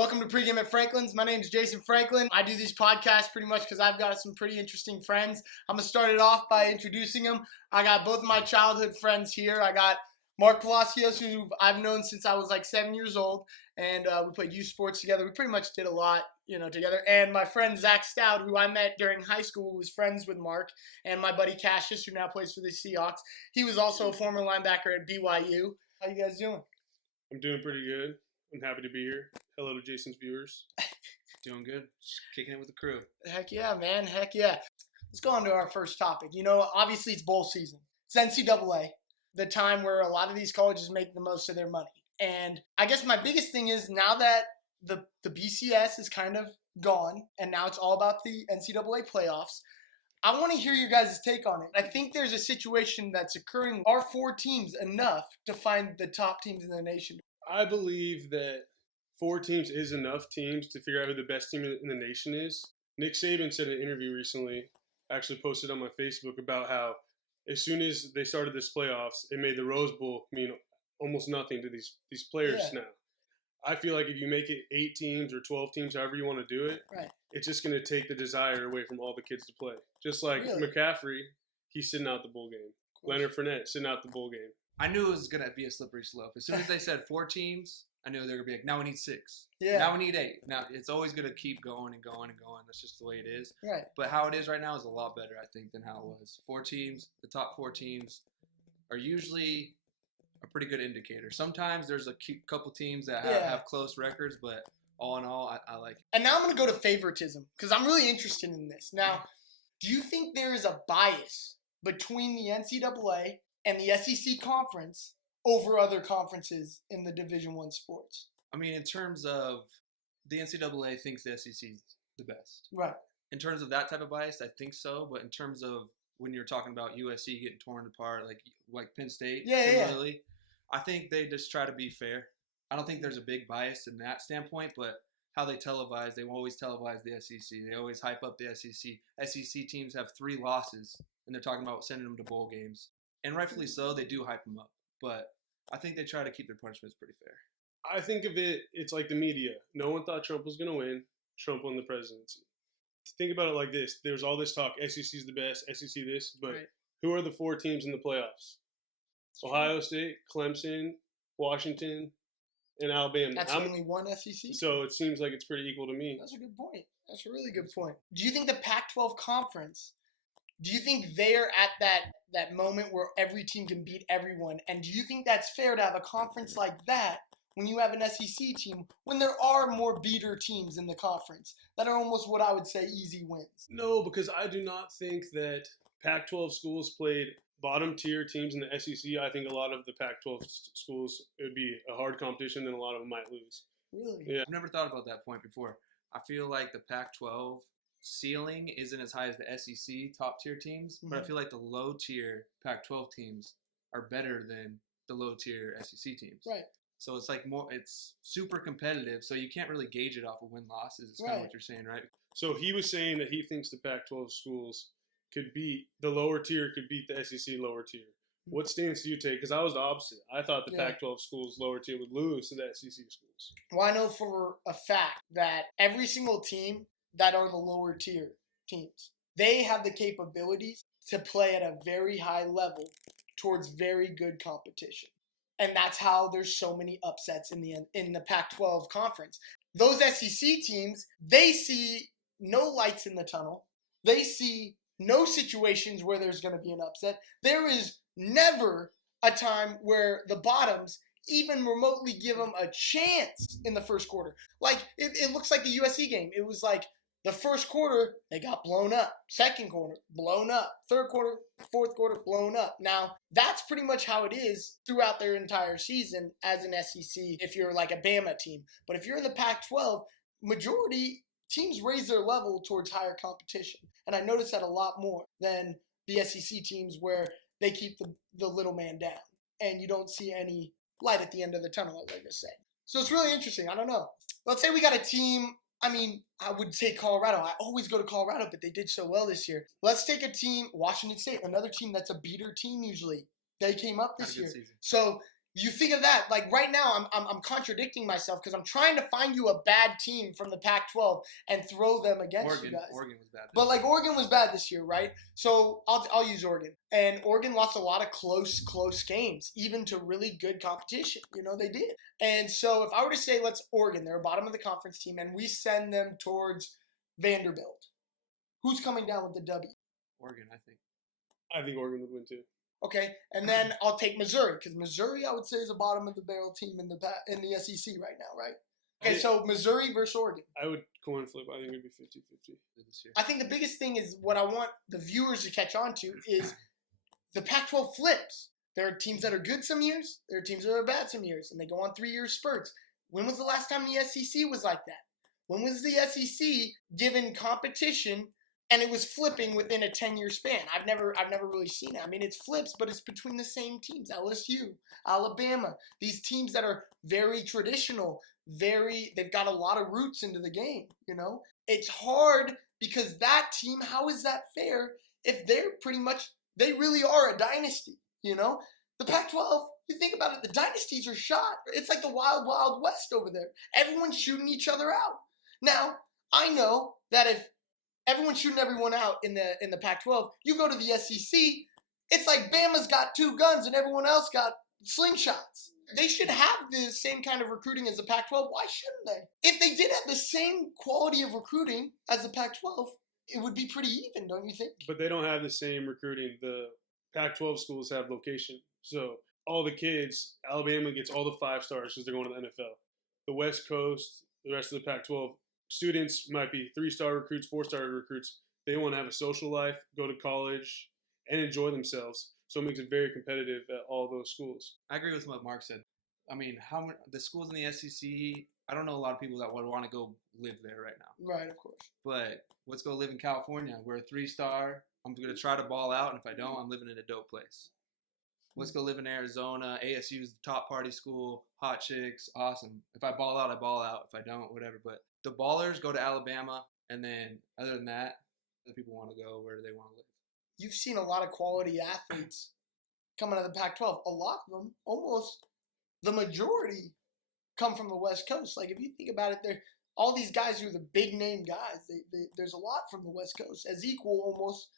Welcome to Pregame at Franklin's. My name is Jason Franklin. I do these podcasts pretty much because I've got some pretty interesting friends. I'm going to start it off by introducing them. I got both of my childhood friends here. I got Mark Palacios, who I've known since I was like 7 years old, and we played youth sports together. We pretty much did a lot, together. And my friend Zach Stout, who I met during high school, was friends with Mark, and my buddy Cassius, who now plays for the Seahawks. He was also a former linebacker at BYU. How you guys doing? I'm doing pretty good. I'm happy to be here. Hello to Jason's viewers. Doing good. Just kicking it with the crew. Heck yeah, man. Heck yeah. Let's go on to our first topic. Obviously it's bowl season. It's NCAA, the time where a lot of these colleges make the most of their money. And I guess my biggest thing is now that the BCS is kind of gone and now it's all about the NCAA playoffs, I want to hear your guys' take on it. I think there's a situation that's occurring. Are 4 teams enough to find the top teams in the nation? I believe that 4 teams is enough teams to figure out who the best team in the nation is. Nick Saban said in an interview recently, actually posted on my Facebook, about how as soon as they started this playoffs, it made the Rose Bowl mean almost nothing to these players now. I feel like if you make it 8 teams or 12 teams, however you want to do it, right, it's just going to take the desire away from all the kids to play. Just like McCaffrey, he's sitting out the bowl game. Leonard Fournette sitting out the bowl game. I knew it was going to be a slippery slope. As soon as they said 4 teams, I knew they were going to be like, now we need 6. Yeah. Now we need 8. Now it's always going to keep going and going and going. That's just the way it is. Right. But how it is right now is a lot better, I think, than how it was. 4 teams, the top 4 teams are usually a pretty good indicator. Sometimes there's a couple teams that have close records, but all in all, I like it. And now I'm going to go to favoritism because I'm really interested in this. Now, do you think there is a bias between the NCAA and the SEC conference over other conferences in the Division I sports? I mean, in terms of the NCAA thinks the SEC is the best. Right. In terms of that type of bias, I think so. But in terms of when you're talking about USC getting torn apart, like Penn State, similarly, I think they just try to be fair. I don't think there's a big bias in that standpoint, but how they televise, they always televise the SEC. They always hype up the SEC. SEC teams have 3 losses, and they're talking about sending them to bowl games. And rightfully so, they do hype them up. But I think they try to keep their punishments pretty fair. I think of it's like the media. No one thought Trump was going to win. Trump won the presidency. Think about it like this. There's all this talk, SEC's the best, SEC this, but who are the 4 teams in the playoffs? Ohio State, Clemson, Washington, and Alabama. That's only one SEC? So it seems like it's pretty equal to me. That's a good point. That's a really good point. Do you think the Pac-12 conference, do you think they're at that moment where every team can beat everyone? And do you think that's fair to have a conference like that when you have an SEC team, when there are more beater teams in the conference that are almost what I would say easy wins? No, because I do not think that Pac-12 schools played bottom tier teams in the SEC. I think a lot of the Pac-12 schools, it would be a hard competition and a lot of them might lose. Really? Yeah. I've never thought about that point before. I feel like the Pac-12 ceiling isn't as high as the SEC top tier teams, but I feel like the low tier Pac-12 teams are better than the low tier SEC teams. Right. So it's like it's super competitive, so you can't really gauge it off of win-losses. It's kind of what you're saying, right? So he was saying that he thinks the Pac-12 schools could beat the lower tier, could beat the SEC lower tier. What stance do you take? Because I was the opposite. I thought the Pac-12 schools lower tier would lose to the SEC schools. Well, I know for a fact that every single team that are the lower tier teams, they have the capabilities to play at a very high level towards very good competition. And that's how there's so many upsets in the Pac-12 conference. Those SEC teams, they see no lights in the tunnel. They see no situations where there's going to be an upset. There is never a time where the bottoms even remotely give them a chance in the first quarter. Like, it looks like the USC game. It was like the first quarter, they got blown up. Second quarter, blown up. Third quarter, fourth quarter, blown up. Now, that's pretty much how it is throughout their entire season as an SEC if you're like a Bama team. But if you're in the Pac-12, majority teams raise their level towards higher competition. And I notice that a lot more than the SEC teams where they keep the little man down. And you don't see any light at the end of the tunnel, as I just said. So it's really interesting. I don't know. Let's say we got a team. I mean, I would say Colorado. I always go to Colorado, but they did so well this year. Let's take a team, Washington State, another team that's a beater team usually. They came up this year. Season. So You think of that, like right now, I'm contradicting myself because I'm trying to find you a bad team from the Pac-12 and throw them against you guys. Oregon was bad. But like Oregon was bad this year, right? So I'll use Oregon, and Oregon lost a lot of close games, even to really good competition. They did. And so if I were to say, let's Oregon, they're a bottom of the conference team, and we send them towards Vanderbilt, who's coming down with the W? Oregon, I think. I think Oregon would win too. Okay, and then I'll take Missouri because Missouri, I would say, is a bottom of the barrel team in the SEC right now, right? Okay, so Missouri versus Oregon. I would coin flip. I think it'd be 50-50 this year. I think the biggest thing is what I want the viewers to catch on to is the Pac-12 flips. There are teams that are good some years, there are teams that are bad some years, and they go on 3-year spurts. When was the last time the SEC was like that? When was the SEC given competition and it was flipping within a 10-year span? I've never really seen it. I mean, it's flips, but it's between the same teams. LSU, Alabama, these teams that are very traditional, they've got a lot of roots into the game, It's hard because that team, how is that fair if they really are a dynasty, The Pac-12, you think about it, the dynasties are shot. It's like the wild, wild west over there. Everyone's shooting each other out. Now, I know that if everyone's shooting everyone out in the Pac-12, you go to the SEC, it's like Bama's got 2 guns and everyone else got slingshots. They should have the same kind of recruiting as the Pac-12. Why shouldn't they? If they did have the same quality of recruiting as the Pac-12, it would be pretty even, don't you think? But they don't have the same recruiting. The Pac-12 schools have location. So all the kids, Alabama gets all the 5 stars because they're going to the NFL. The West Coast, the rest of the Pac-12 students might be 3-star recruits, 4-star recruits. They want to have a social life, go to college, and enjoy themselves. So it makes it very competitive at all those schools. I agree with what Mark said. I mean, the schools in the SEC, I don't know a lot of people that would want to go live there right now. Right, of course. But let's go live in California. We're a 3-star. I'm going to try to ball out, and if I don't, I'm living in a dope place. Let's go live in Arizona. ASU is the top party school. Hot chicks, awesome. If I ball out, I ball out. If I don't, whatever. But the ballers go to Alabama, and then other than that, other people want to go where they want to live. You've seen a lot of quality athletes coming out of the Pac-12. A lot of them, almost the majority, come from the West Coast. Like, if you think about it, all these guys who are the big name guys. There's a lot from the West Coast, as equal almost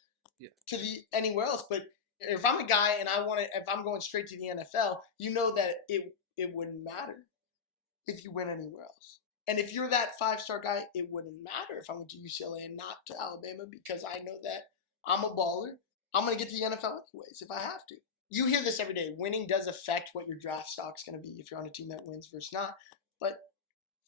to anywhere else. But if I'm a guy and if I'm going straight to the NFL, you know that it wouldn't matter if you went anywhere else. And if you're that 5-star guy, it wouldn't matter if I went to UCLA and not to Alabama because I know that I'm a baller. I'm going to get to the NFL anyways if I have to. You hear this every day. Winning does affect what your draft stock's going to be if you're on a team that wins versus not. But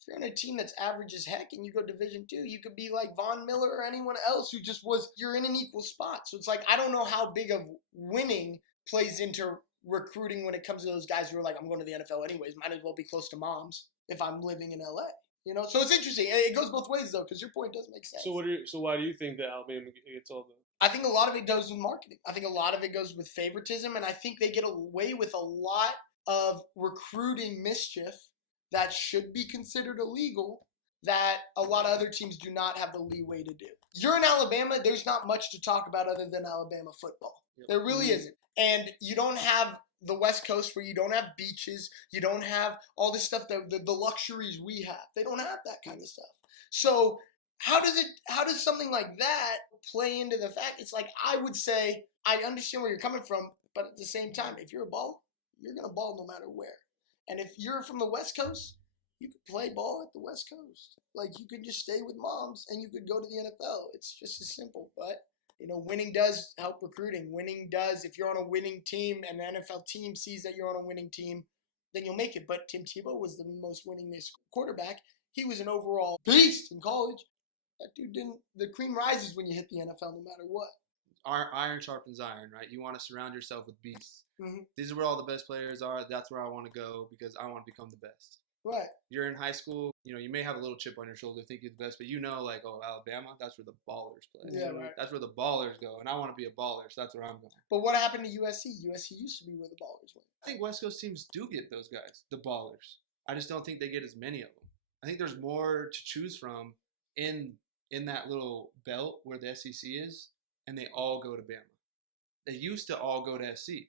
if you're on a team that's average as heck and you go Division II, you could be like Von Miller or anyone else who just you're in an equal spot. So it's like, I don't know how big of winning plays into recruiting when it comes to those guys who are like, I'm going to the NFL anyways. Might as well be close to mom's if I'm living in LA. So it's interesting. It goes both ways though, because your point does make sense. So why do you think that Alabama gets all the? I think a lot of it goes with marketing. I think a lot of it goes with favoritism, and I think they get away with a lot of recruiting mischief that should be considered illegal that a lot of other teams do not have the leeway to do. You're in Alabama, there's not much to talk about other than Alabama football. Yep. There really isn't. And you don't have the West Coast where you don't have beaches, you don't have all this stuff, the luxuries we have. They don't have that kind of stuff. So how does something like that play into the fact? It's like, I would say, I understand where you're coming from, but at the same time, if you're a baller, you're going to ball no matter where. And if you're from the West Coast, you could play ball at the West Coast. Like, you could just stay with moms and you could go to the NFL. It's just as simple. But, winning does help recruiting. Winning does, if you're on a winning team and the NFL team sees that you're on a winning team, then you'll make it. But Tim Tebow was the most winningest quarterback. He was an overall beast in college. That dude the cream rises when you hit the NFL no matter what. Iron sharpens iron, right? You want to surround yourself with beasts. Mm-hmm. These are where all the best players are. That's where I want to go because I want to become the best. Right. You're in high school, you may have a little chip on your shoulder, think you're the best, but like, oh, Alabama, that's where the ballers play. Yeah, right. That's where the ballers go, and I want to be a baller, so that's where I'm going. But what happened to USC? USC used to be where the ballers went. I think West Coast teams do get those guys, the ballers. I just don't think they get as many of them. I think there's more to choose from in that little belt where the SEC is, and they all go to Bama. They used to all go to SC.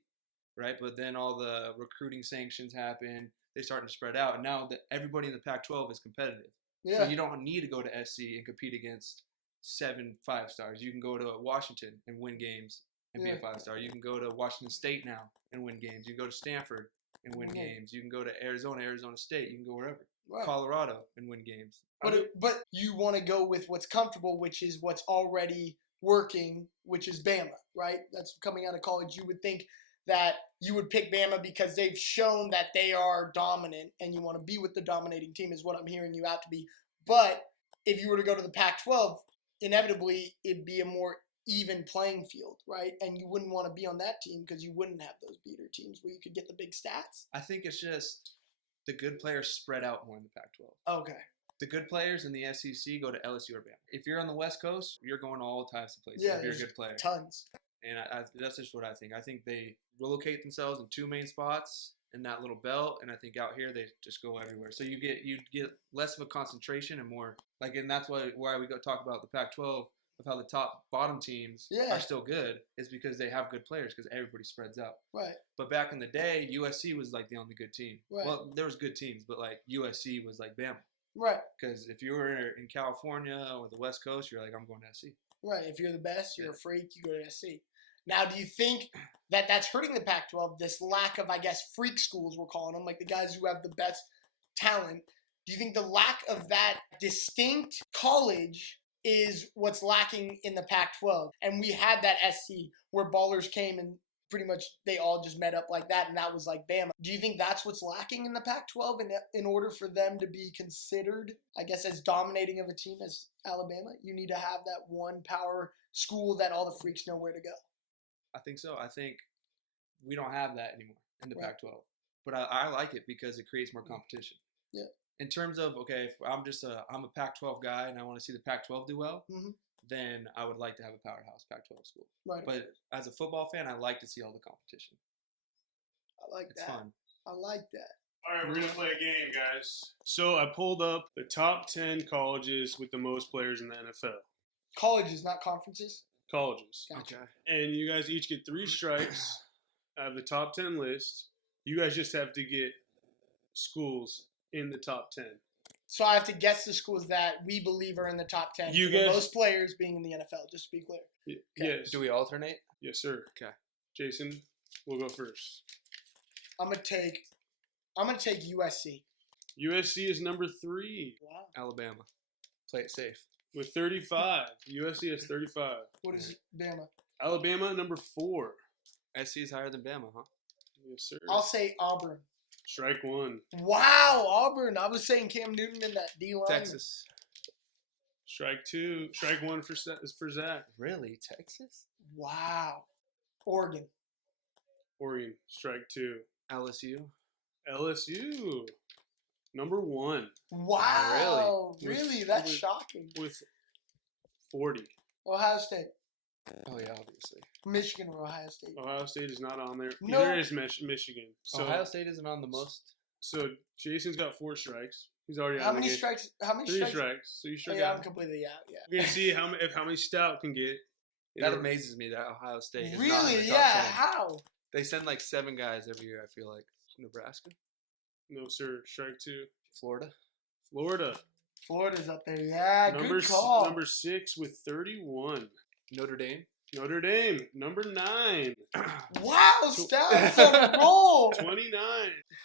right? But then all the recruiting sanctions happen. They starting to spread out, and now everybody in the Pac-12 is competitive. Yeah. So you don't need to go to SC and compete against 7 5-stars. You can go to Washington and win games and be a 5-star. You can go to Washington State now and win games. You can go to Stanford and win games. You can go to Arizona State. You can go wherever. Right. Colorado and win games. But you want to go with what's comfortable, which is what's already working, which is Bama, right? That's coming out of college. You would think that you would pick Bama because they've shown that they are dominant, and you want to be with the dominating team is what I'm hearing you out to be. But if you were to go to the Pac-12, inevitably it'd be a more even playing field, right? And you wouldn't want to be on that team because you wouldn't have those beater teams where you could get the big stats. I think it's just the good players spread out more in the Pac-12. Okay. The good players in the SEC go to LSU or Bama. If you're on the West Coast, you're going all types of places if you're a good player. Tons. And that's just what I think. I think they relocate themselves in 2 main spots in that little belt, and I think out here they just go everywhere. So you get less of a concentration and more like, and that's why we go talk about the Pac-12 of how the bottom teams are still good is because they have good players because everybody spreads out. Right. But back in the day, USC was like the only good team. Right. Well, there was good teams, but like USC was like Bama. Right. Because if you were in California or the West Coast, you're like, I'm going to SC. Right. If you're the best, you're a freak, you go to SC. Now, do you think that that's hurting the Pac-12, this lack of, I guess, freak schools, we're calling them, like the guys who have the best talent? Do you think the lack of that distinct college is what's lacking in the Pac-12? And we had that SC where ballers came and pretty much they all just met up like that, and that was like Bama. Do you think that's what's lacking in the Pac-12 in order for them to be considered, I guess, as dominating of a team as Alabama? You need to have that one power school that all the freaks know where to go. I think so. I think we don't have that anymore in the Pac-12. But I like it because it creates more competition. Yeah. In terms of, okay, if I'm a Pac-12 guy and I want to see the Pac-12 do well, then I would like to have a powerhouse Pac-12 school. Right. But as a football fan, I like to see all the competition. I like it's that. Fun. I like that. All right, we're going to play a game, guys. So I pulled up the top 10 colleges with the most players in the NFL. Colleges, not conferences? Colleges. Gotcha. Okay. And you guys each get 3 strikes out of the top 10 list. You guys just have to get schools in the top 10. So I have to guess the schools that we believe are in the top 10. You guys, most players being in the NFL, just to be clear. Okay. Yes. Do we alternate? Yes, sir. Okay. Jason, we'll go first. I'm gonna take USC. USC is number 3. Wow. Alabama. Play it safe. With 35. USC has 35. What is Bama? Alabama, number 4. SC is higher than Bama, huh? Yes, sir. I'll say Auburn. Strike 1. Wow, Auburn. I was saying Cam Newton in that D-line. Texas. Strike 2. Strike 1 for Zach. Really? Texas? Wow. Oregon. Oregon. Strike 2. LSU. LSU. Number 1. Wow. Really? That's with, shocking. With 40. Ohio State. Oh, yeah, obviously. Michigan or Ohio State? Ohio State is not on there. No. Neither is Michigan. So, Ohio State isn't on the most. So Jason's got 4 strikes. He's already How out of the many game. strikes? How many 3 strikes? strikes. So you struck Yeah, out. I'm completely out. Yeah. We're gonna see how many Stout can get. That amazes me that Ohio State is not in Really? the top Yeah. 10. How? They send like 7 guys every year, I feel like. Nebraska? No, sir. Strike 2. Florida? Florida's up there. Yeah, Number good call. Number 6 with 31. Notre Dame? Notre Dame, number 9. Wow, Stats on a roll. 29.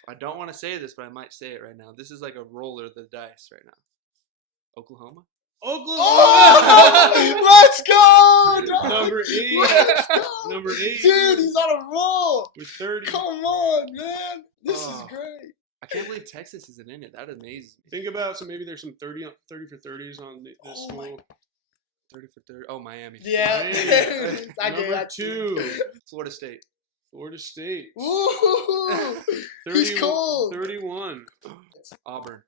I don't want to say this, but I might say it right now. This is like a roller of the dice right now. Oklahoma? Oh, let's go, dog. Number 8. Let's go. Number 8. Dude, he's on a roll. With 30. Come on, man. This is great. I can't believe Texas isn't in it. That amazes me. Think about, so maybe there's some 30 for 30s on this school. 30 for 30. Oh, Miami. Yeah. Miami. I get Number that 2. Florida State. Florida State. Ooh, he's cold. 31. Auburn.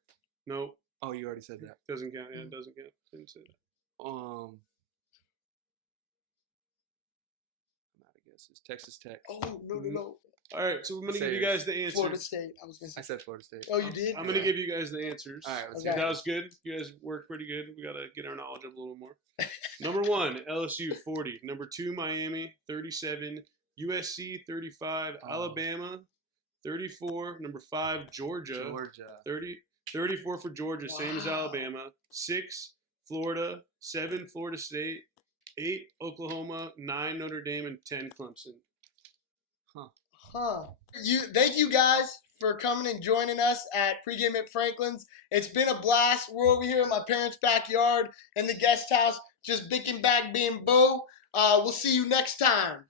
Nope. Oh, you already said that. Doesn't count. Yeah, it doesn't count. Didn't say that. I'm out of guesses. Texas Tech. Oh, no. All right, so I'm going to give you guys the answers. Florida State. I was going to say. I said Florida State. Oh, you did? I'm going to give you guys the answers. All right, let's Okay. That was good. You guys worked pretty good. We got to get our knowledge up a little more. Number 1, LSU, 40. Number 2, Miami, 37. USC 35, Alabama 34, number 5 Georgia 34 for Georgia, same as Alabama. 6 Florida, 7 Florida State, 8 Oklahoma, 9 Notre Dame, and 10 Clemson. Thank you guys for coming and joining us at Pregame at Franklin's. It's been a blast. We're over here in my parents' backyard in the guest house, just bicking back being Bo. We'll see you next time.